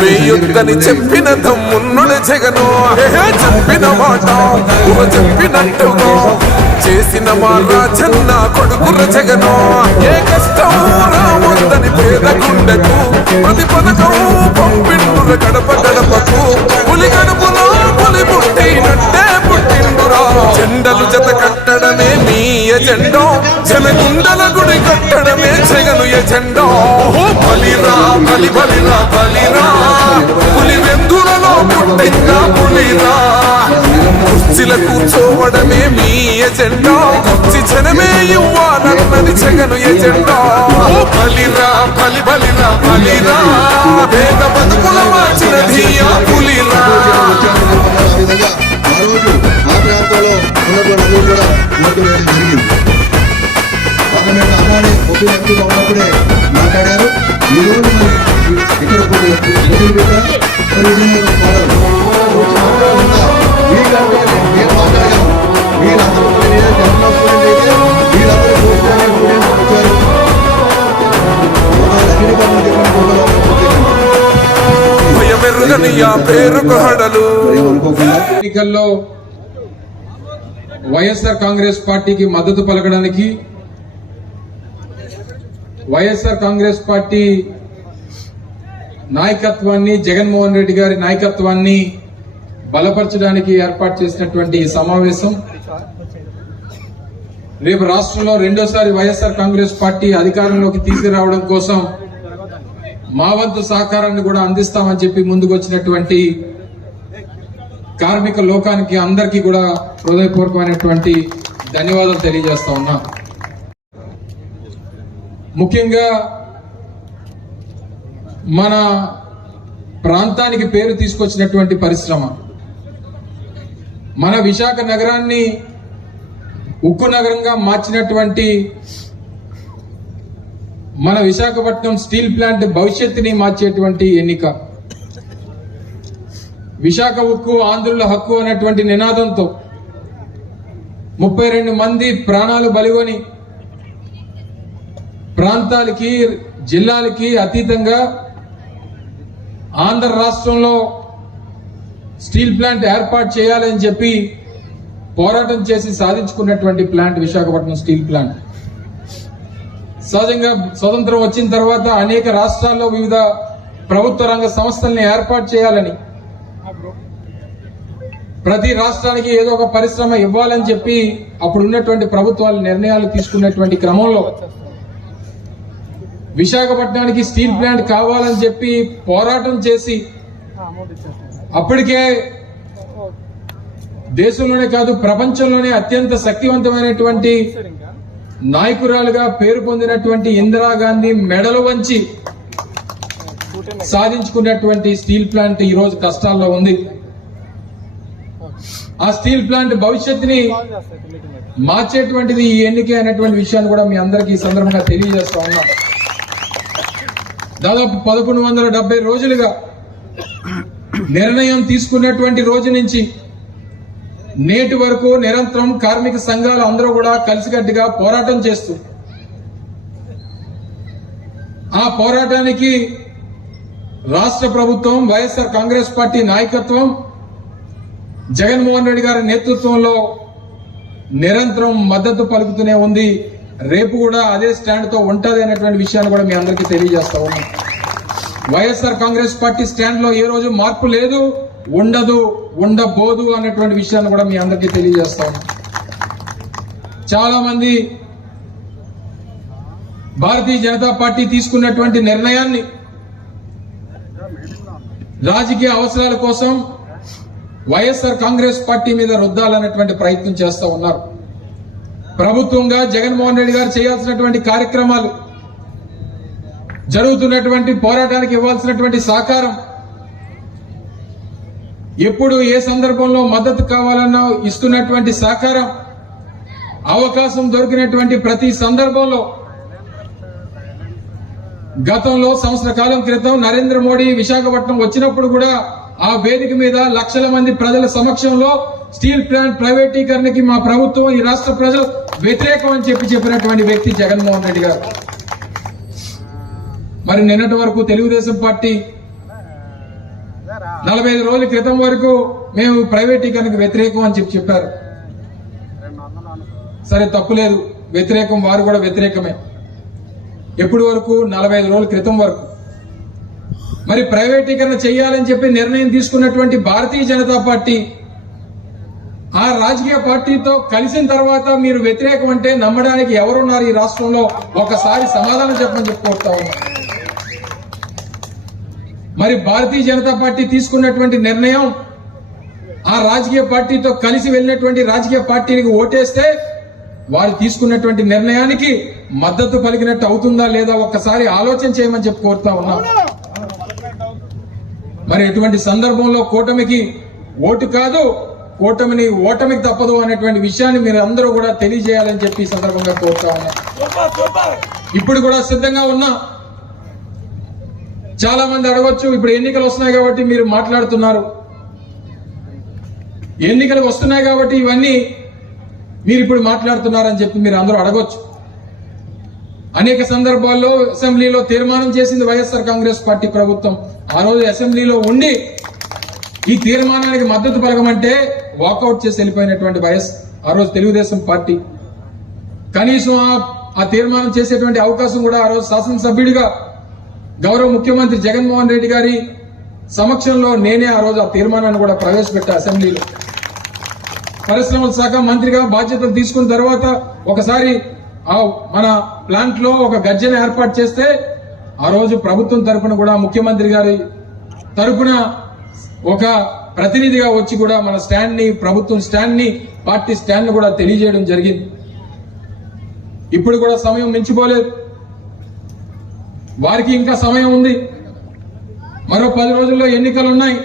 వేయొద్దని చెప్పిన దమ్మున్నుడు జగను. చెప్పిన మాట ఊహ చెప్పినట్టుగా. చేసిన మా రాజన్న కొడుకుర జగను. ఏ కష్టం రావద్దని పేద గుండెకు ప్రతి పథకం పంపిండుర గడప గడపకు. పులి గడుపులో పులి పుట్టినట్టే పుట్టిండురా. జెండలు జత కట్టడమే మీ ఎజెండో. జనగుండల జగను ఎజెండో బలిరా బలి బలిరా బలిరా. పులి వెందులలో పుట్టిందా పులిరా? కుర్చీల కూర్చోవడమే మీ ఎజెండా. కుర్చీ జనమే ఇవ్వాలన్నది జగను ఎజెండా బలిరా బలి బలిరా బలిరా. వేద బతుకుల మార్చినది ఆ పులిరా. ఆ రోజు ఆ ప్రాంతంలో ఉన్నటువంటి కూడా జరిగింది. అలానే ఉప ఎంపీగా ఉన్నప్పుడే మాట్లాడారు. ఈ రోజు మరి ఇక్కడ మరి నేను మాట్లాడాను నేను వచ్చారు ఎన్నికల్లో వైఎస్ఆర్ కాంగ్రెస్ పార్టీకి మద్దతు పలకడానికి వైఎస్ఆర్ కాంగ్రెస్ పార్టీ నాయకత్వాన్ని జగన్మోహన్ రెడ్డి గారి నాయకత్వాన్ని బలపరచడానికి ఏర్పాటు చేసినటువంటి ఈ సమావేశం. రేపు రాష్ట్రంలో రెండోసారి వైఎస్ఆర్ కాంగ్రెస్ పార్టీ అధికారంలోకి తీసుకురావడం కోసం మా వంతు సహకారాన్ని కూడా అందిస్తామని చెప్పి ముందుకు వచ్చినటువంటి కార్మిక లోకానికి అందరికీ కూడా హృదయపూర్వకమైనటువంటి ధన్యవాదాలు తెలియజేస్తా ఉన్నా. ముఖ్యంగా మన ప్రాంతానికి పేరు తీసుకొచ్చినటువంటి పరిశ్రమ. మన విశాఖ నగరాన్ని ఉక్కు నగరంగా మార్చినటువంటి మన విశాఖపట్నం స్టీల్ ప్లాంట్ భవిష్యత్తుని మార్చేటువంటి ఎన్నిక. విశాఖ ఉక్కు ఆంధ్రుల హక్కు అనేటువంటి నినాదంతో ముప్పై రెండు మంది ప్రాణాలు బలిగొని ప్రాంతాలకి జిల్లాలకి అతీతంగా ఆంధ్ర రాష్ట్రంలో స్టీల్ ప్లాంట్ ఏర్పాటు చేయాలని చెప్పి పోరాటం చేసి సాధించుకున్నటువంటి ప్లాంట్ విశాఖపట్నం స్టీల్ ప్లాంట్. సహజంగా స్వతంత్రం వచ్చిన తర్వాత అనేక రాష్ట్రాల్లో వివిధ ప్రభుత్వ రంగ సంస్థల్ని ఏర్పాటు చేయాలని ప్రతి రాష్ట్రానికి ఏదో ఒక పరిశ్రమ ఇవ్వాలని చెప్పి అప్పుడు ఉన్నటువంటి ప్రభుత్వాలు నిర్ణయాలు తీసుకున్నటువంటి క్రమంలో విశాఖపట్నానికి స్టీల్ ప్లాంట్ కావాలని చెప్పి పోరాటం చేసి అప్పటికే దేశంలోనే కాదు ప్రపంచంలోనే అత్యంత శక్తివంతమైనటువంటి నాయకురాలుగా పేరు పొందినటువంటి ఇందిరాగాంధీ మెడలు వంచి సాధించుకున్నటువంటి స్టీల్ ప్లాంట్ ఈ రోజు కష్టాల్లో ఉంది. ఆ స్టీల్ ప్లాంట్ భవిష్యత్తుని మార్చేటువంటిది ఈ ఎన్నిక అనేటువంటి విషయాన్ని కూడా మీ అందరికీ ఈ సందర్భంగా తెలియజేస్తా ఉన్నాం దాదాపు పదకొండు వందల డెబ్బై రోజులుగా నిర్ణయం తీసుకున్నటువంటి రోజు నుంచి నేటి వరకు నిరంతరం కార్మిక సంఘాలు అందరూ కూడా కలిసికట్టుగా పోరాటం చేస్తూ ఆ పోరాటానికి రాష్ట్ర ప్రభుత్వం వైఎస్ఆర్ కాంగ్రెస్ పార్టీ నాయకత్వం జగన్మోహన్ రెడ్డి గారి నేతృత్వంలో నిరంతరం మద్దతు పలుకుతూనే ఉంది. రేపు కూడా అదే స్టాండ్తో ఉంటది అనేటువంటి విషయాన్ని కూడా మీ అందరికీ తెలియజేస్తా ఉన్నాం. వైఎస్ఆర్ కాంగ్రెస్ పార్టీ స్టాండ్లో ఏ రోజు మార్పు లేదు ఉండదు ఉండబోదు అన్నటువంటి విషయాన్ని కూడా మీ అందరికీ తెలియజేస్తా ఉన్నాం. చాలా మంది భారతీయ జనతా పార్టీ తీసుకున్నటువంటి నిర్ణయాన్ని రాజకీయ అవసరాల కోసం వైఎస్ఆర్ కాంగ్రెస్ పార్టీ మీద రుద్దాలన్నటువంటి ప్రయత్నం చేస్తూ ఉన్నారు. ప్రభుత్వంగా జగన్మోహన్ రెడ్డి గారు చేయాల్సినటువంటి కార్యక్రమాలు జరుగుతున్నటువంటి పోరాటానికి ఇవ్వాల్సినటువంటి సహకారం ఎప్పుడు ఏ సందర్భంలో మద్దతు కావాలన్నా ఇస్తున్నటువంటి సహకారం అవకాశం దొరికినటువంటి ప్రతి సందర్భంలో గతంలో సంవత్సర కాలం క్రితం నరేంద్ర మోడీ విశాఖపట్నం వచ్చినప్పుడు కూడా ఆ వేదిక మీద లక్షల మంది ప్రజల సమక్షంలో స్టీల్ ప్లాంట్ ప్రైవేటీకరణకి మా ప్రభుత్వం ఈ రాష్ట్ర ప్రజలు వ్యతిరేకం అని చెప్పి చెప్పినటువంటి వ్యక్తి జగన్మోహన్ రెడ్డి గారు. మరి నిన్నటి వరకు తెలుగుదేశం పార్టీ నలభై ఐదు రోజుల క్రితం వరకు మేము ప్రైవేటీకరణకు వ్యతిరేకం అని చెప్పి చెప్పారు. సరే తప్పులేదు వ్యతిరేకం వారు కూడా వ్యతిరేకమే. ఎప్పటి వరకు? నలభై ఐదు రోజుల క్రితం వరకు. మరి ప్రైవేటీకరణ చేయాలని చెప్పి నిర్ణయం తీసుకున్నటువంటి భారతీయ జనతా పార్టీ ఆ రాజకీయ పార్టీతో కలిసిన తర్వాత మీరు వ్యతిరేకం అంటే నమ్మడానికి ఎవరున్నారు ఈ రాష్ట్రంలో? ఒకసారి సమాధానం చెప్పమని చెప్పుకోవతా మరి భారతీయ జనతా పార్టీ తీసుకున్నటువంటి నిర్ణయం ఆ రాజకీయ పార్టీతో కలిసి వెళ్ళినటువంటి రాజకీయ పార్టీకి ఓటేస్తే వారు తీసుకున్నటువంటి నిర్ణయానికి మద్దతు పలికినట్టు అవుతుందా లేదా ఒక్కసారి ఆలోచన చేయమని చెప్పి కోరుతా ఉన్నాం. మరి ఎటువంటి సందర్భంలో కూటమికి ఓటు కాదు కూటమిని ఓటమికి తప్పదు అనేటువంటి విషయాన్ని మీరు అందరూ కూడా తెలియజేయాలని చెప్పి ఈ సందర్భంగా కోరుతా ఉన్నాం. ఇప్పుడు కూడా సిద్ధంగా ఉన్నా చాలా మంది అడగొచ్చు ఇప్పుడు ఎన్నికలు వస్తున్నాయి కాబట్టి మీరు మాట్లాడుతున్నారు. ఎన్నికలు వస్తున్నాయి కాబట్టి ఇవన్నీ మీరు ఇప్పుడు మాట్లాడుతున్నారని చెప్పి మీరు అందరూ అడగొచ్చు. అనేక సందర్భాల్లో అసెంబ్లీలో తీర్మానం చేసింది వైఎస్ఆర్ కాంగ్రెస్ పార్టీ ప్రభుత్వం. ఆ రోజు అసెంబ్లీలో ఉండి ఈ తీర్మానానికి మద్దతు పలకమంటే వాకౌట్ చేసి వెళ్ళిపోయినటువంటి వైఎస్ ఆ రోజు తెలుగుదేశం పార్టీ. కనీసం ఆ- తీర్మానం చేసేటువంటి అవకాశం కూడా ఆ రోజు శాసనసభ్యుడిగా గౌరవ ముఖ్యమంత్రి జగన్మోహన్ రెడ్డి గారి సమక్షంలో నేనే ఆ రోజు ఆ తీర్మానాన్ని కూడా ప్రవేశపెట్టా అసెంబ్లీలో. పరిశ్రమల శాఖ మంత్రిగా బాధ్యతలు తీసుకున్న తర్వాత ఒకసారి ఆ మన ప్లాంట్లో ఒక గజ్జెను ఏర్పాటు చేస్తే ఆ రోజు ప్రభుత్వం తరపున కూడా ముఖ్యమంత్రి గారి తరపున ఒక ప్రతినిధిగా వచ్చి కూడా మన స్టాండ్ని ప్రభుత్వం స్టాండ్ని పార్టీ స్టాండ్ని కూడా తెలియజేయడం జరిగింది. ఇప్పుడు కూడా సమయం మించిపోలేదు. వారికి ఇంకా సమయం ఉంది. మరో పది రోజుల్లో ఎన్నికలు ఉన్నాయి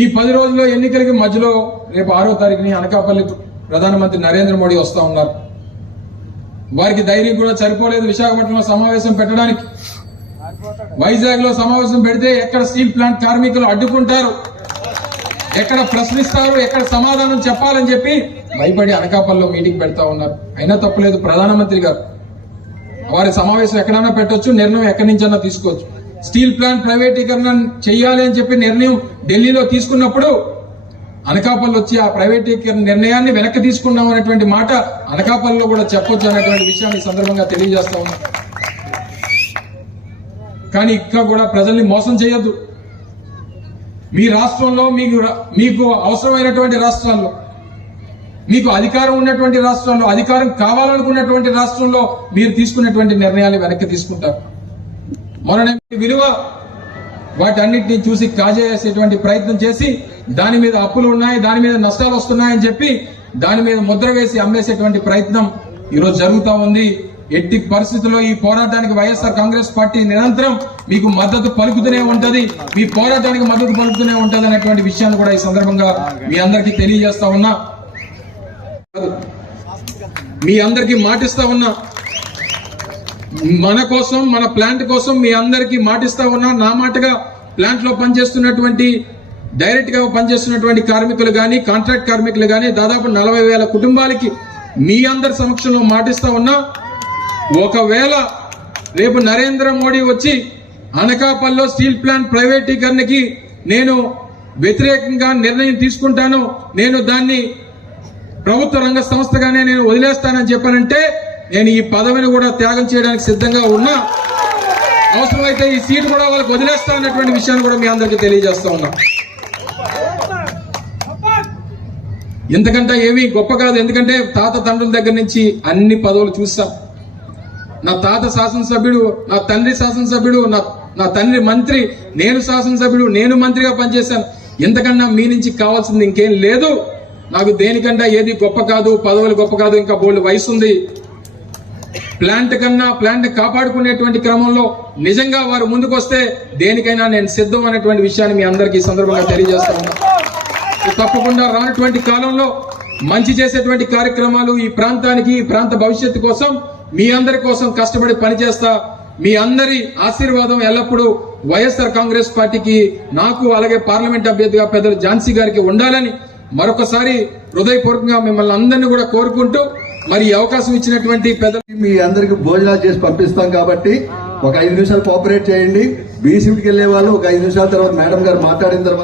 ఈ పది రోజుల్లో ఎన్నికలకి మధ్యలో రేపు ఆరో తారీఖుని అనకాపల్లి ప్రధానమంత్రి నరేంద్ర మోడీ వస్తా ఉన్నారు. వారికి ధైర్యం కూడా సరిపోలేదు విశాఖపట్నంలో సమావేశం పెట్టడానికి. వైజాగ్లో సమావేశం పెడితే ఎక్కడ స్టీల్ ప్లాంట్ కార్మికులు అడ్డుకుంటారు? ఎక్కడ ప్రశ్నిస్తారు? ఎక్కడ సమాధానం చెప్పాలని చెప్పి భయపడి అనకాపల్లిలో మీటింగ్ పెడతా ఉన్నారు. అయినా తప్పలేదు ప్రధానమంత్రి గారు. వారి సమావేశం ఎక్కడైనా పెట్టొచ్చు నిర్ణయం ఎక్కడి నుంచైనా తీసుకోవచ్చు. స్టీల్ ప్లాంట్ ప్రైవేటీకరణ చేయాలి అని చెప్పి నిర్ణయం ఢిల్లీలో తీసుకున్నప్పుడు అనకాపల్లి వచ్చి ఆ ప్రైవేటీకరణ నిర్ణయాన్ని వెనక్కి తీసుకున్నాం అనేటువంటి మాట అనకాపల్లిలో కూడా చెప్పొచ్చు అనేటువంటి విషయాన్ని సందర్భంగా తెలియజేస్తా ఉన్నాం. కానీ ఇంకా కూడా ప్రజల్ని మోసం చేయొద్దు. మీ రాష్ట్రంలో మీకు మీకు అవసరమైనటువంటి రాష్ట్రాల్లో మీకు అధికారం ఉన్నటువంటి రాష్ట్రంలో అధికారం కావాలనుకున్నటువంటి రాష్ట్రంలో మీరు తీసుకున్నటువంటి నిర్ణయాలు వెనక్కి తీసుకుంటారు. మొన్న విలువ వాటన్నిటిని చూసి కాజేసేటువంటి ప్రయత్నం చేసి దాని మీద అప్పులు ఉన్నాయి దాని మీద నష్టాలు వస్తున్నాయని చెప్పి దాని మీద ముద్ర వేసి అమ్మేసేటువంటి ప్రయత్నం ఈరోజు జరుగుతూ ఉంది. ఎట్టి పరిస్థితుల్లో ఈ పోరాటానికి వైఎస్ఆర్ కాంగ్రెస్ పార్టీ నిరంతరం మీకు మద్దతు పలుకుతూనే ఉంటది మీ పోరాటానికి మద్దతు పలుకుతూనే ఉంటది అనేటువంటి విషయాన్ని కూడా ఈ సందర్భంగా మీ అందరికీ తెలియజేస్తా ఉన్నా. మీ అందరికీ మాటిస్తా ఉన్నా. మన కోసం మన ప్లాంట్ కోసం మీ అందరికీ మాటిస్తా ఉన్నా. నా మాటగా ప్లాంట్లో పనిచేస్తున్నటువంటి డైరెక్ట్గా పనిచేస్తున్నటువంటి కార్మికులు కానీ కాంట్రాక్ట్ కార్మికులు కానీ దాదాపు నలభై వేల కుటుంబాలకి మీ అందరి సమక్షంలో మాటిస్తా ఉన్నా. ఒకవేళ రేపు నరేంద్ర మోడీ వచ్చి అనకాపల్లిలో స్టీల్ ప్లాంట్ ప్రైవేటీకరణకి నేను వ్యతిరేకంగా నిర్ణయం తీసుకుంటాను నేను దాన్ని ప్రభుత్వ రంగ సంస్థగానే నేను వదిలేస్తానని చెప్పానంటే నేను ఈ పదవిని కూడా త్యాగం చేయడానికి సిద్ధంగా ఉన్నా. అవసరమైతే ఈ సీటు కూడా వాళ్ళకి వదిలేస్తా అన్నటువంటి విషయాన్ని కూడా మీ అందరికీ తెలియజేస్తా ఉన్నా. ఇంతకంటే ఏమీ గొప్ప కాదు. ఎందుకంటే తాత తండ్రుల దగ్గర నుంచి అన్ని పదవులు చూసాం నా తాత శాసనసభ్యుడు నా తండ్రి శాసనసభ్యుడు నా నా తండ్రి మంత్రి నేను శాసనసభ్యుడు నేను మంత్రిగా పనిచేశాను. ఇంతకన్నా మీ నుంచి కావాల్సింది ఇంకేం లేదు. నాకు దేనికంటే ఏది గొప్ప కాదు పదవులు గొప్ప కాదు ఇంకా బోల్డ్ వయసు ఉంది ప్లాంట్ కన్నా ప్లాంట్ కాపాడుకునేటువంటి క్రమంలో నిజంగా వారు ముందుకు వస్తే దేనికైనా నేను సిద్ధం అనేటువంటి విషయాన్ని మీ అందరికీ ఈ సందర్భంగా తెలియజేస్తాను తప్పకుండా రానటువంటి కాలంలో మంచి చేసేటువంటి కార్యక్రమాలు ఈ ప్రాంతానికి ఈ ప్రాంత భవిష్యత్తు కోసం మీ అందరి కోసం కష్టపడి పనిచేస్తా మీ అందరి ఆశీర్వాదం ఎల్లప్పుడూ వైఎస్ఆర్ కాంగ్రెస్ పార్టీకి నాకు అలాగే పార్లమెంట్ అభ్యర్థిగా పెద్దలు ఝాన్సీ గారికి ఉండాలని మరొకసారి హృదయపూర్వకంగా మిమ్మల్ని అందరినీ కూడా కోరుకుంటూ మరి అవకాశం ఇచ్చినటువంటి పెద్దలు మీ అందరికి భోజనాలు చేసి పంపిస్తాం కాబట్టి ఒక ఐదు నిమిషాలు కోఆపరేట్ చేయండి. బీసీకి వెళ్ళే వాళ్ళు ఒక ఐదు నిమిషాల తర్వాత మేడం గారు మాట్లాడిన తర్వాత